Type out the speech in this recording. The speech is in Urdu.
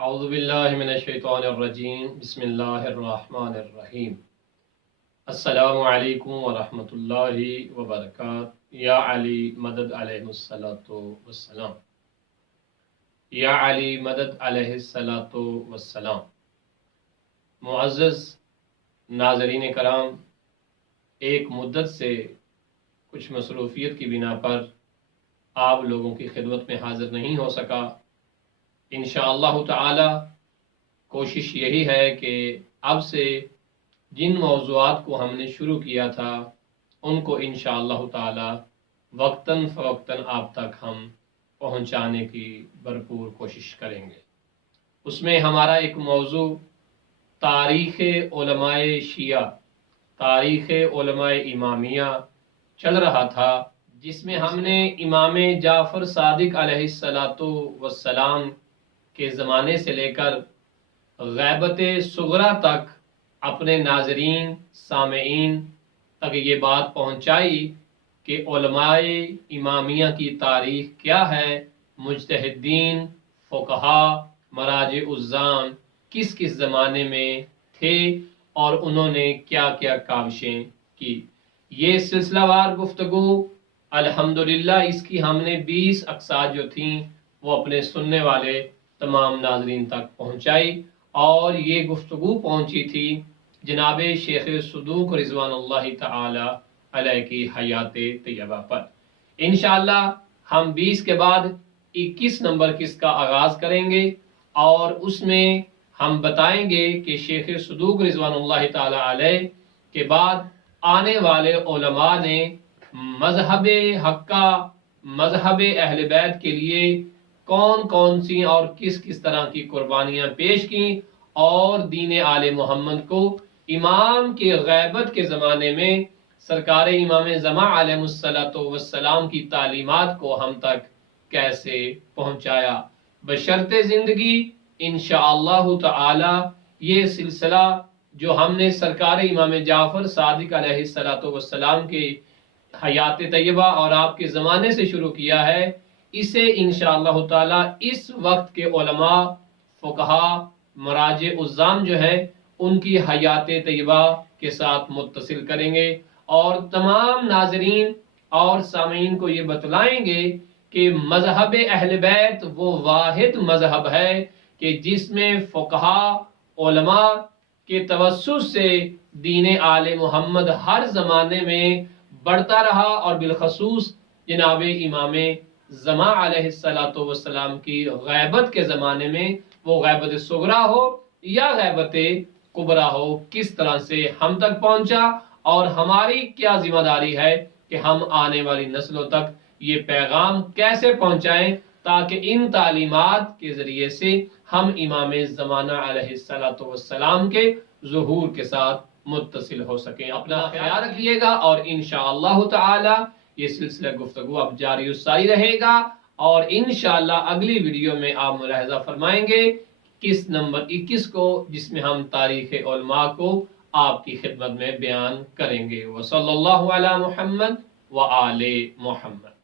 اعوذ باللہ من الشیطان الرجیم بسم اللہ الرحمن الرحیم السلام علیکم ورحمۃ اللہ وبرکاتہ یا علی مدد علیہ الصلاۃ والسلام یا علی مدد علیہ الصلاۃ والسلام۔ معزز ناظرین کرام، ایک مدت سے کچھ مصروفیت کی بنا پر آپ لوگوں کی خدمت میں حاضر نہیں ہو سکا۔ انشاءاللہ تعالی کوشش یہی ہے کہ اب سے جن موضوعات کو ہم نے شروع کیا تھا ان کو انشاءاللہ تعالی وقتاً فوقتاً آپ تک ہم پہنچانے کی بھرپور کوشش کریں گے۔ اس میں ہمارا ایک موضوع تاریخ علماء شیعہ، تاریخ علماء امامیہ چل رہا تھا، جس میں ہم نے امام جعفر صادق علیہ السلام کے زمانے سے لے کر غیبت صغریٰ تک اپنے ناظرین سامعین تک یہ بات پہنچائی کہ علماء امامیہ کی تاریخ کیا ہے، مجتہدین فقہا مراجع الزام کس کس زمانے میں تھے اور انہوں نے کیا کیا کاوشیں کی۔ یہ سلسلہ وار گفتگو الحمدللہ اس کی ہم نے 20 اقساط جو تھیں وہ اپنے سننے والے تمام ناظرین تک پہنچائی، اور یہ گفتگو پہنچی تھی جناب شیخ صدوق رضوان اللہ تعالی علیہ کی حیات طیبہ پر۔ انشاءاللہ ہم 20 کے بعد 21 نمبر قسط کا آغاز کریں گے، اور اس میں ہم بتائیں گے کہ شیخ صدوق رضوان اللہ تعالی علیہ کے بعد آنے والے علماء نے مذہب حقہ، مذہب اہل بیت کے لیے کون کون سی اور کس کس طرح کی قربانیاں پیش کیں، اور دین آل محمد کو امام کی غیبت کے زمانے میں سرکار امام زمان علیہ السلام کی تعلیمات کو ہم تک کیسے پہنچایا۔ بشرط زندگی انشاءاللہ تعالی یہ سلسلہ جو ہم نے سرکار امام جعفر صادق علیہ السلام کے حیات طیبہ اور آپ کے زمانے سے شروع کیا ہے، اسے انشاءاللہ تعالی اس وقت کے علماء فقہا مراجع الزام جو ہیں ان کی حیات طیبہ کے ساتھ متصل کریں گے، اور تمام ناظرین اور سامعین کو یہ بتلائیں گے کہ مذہب اہل بیت وہ واحد مذہب ہے کہ جس میں فقہا علماء کے توسط سے دین آل محمد ہر زمانے میں بڑھتا رہا، اور بالخصوص جناب امام زمان علیہ السلام کی غیبت کے زمانے میں، وہ غیبت صغریٰ ہو یا غیبت کبریٰ ہو، کس طرح سے ہم تک پہنچا، اور ہماری کیا ذمہ داری ہے کہ ہم آنے والی نسلوں تک یہ پیغام کیسے پہنچائیں تاکہ ان تعلیمات کے ذریعے سے ہم امام زمانہ علیہ السلام کے ظہور کے ساتھ متصل ہو سکیں۔ اپنا خیال رکھیے گا، اور انشاءاللہ تعالی یہ سلسلہ گفتگو اب جاری و ساری رہے گا، اور انشاءاللہ اگلی ویڈیو میں آپ ملاحظہ فرمائیں گے قسط نمبر 21 کو، جس میں ہم تاریخ علماء کو آپ کی خدمت میں بیان کریں گے۔ وصلی اللہ علی محمد وآل محمد۔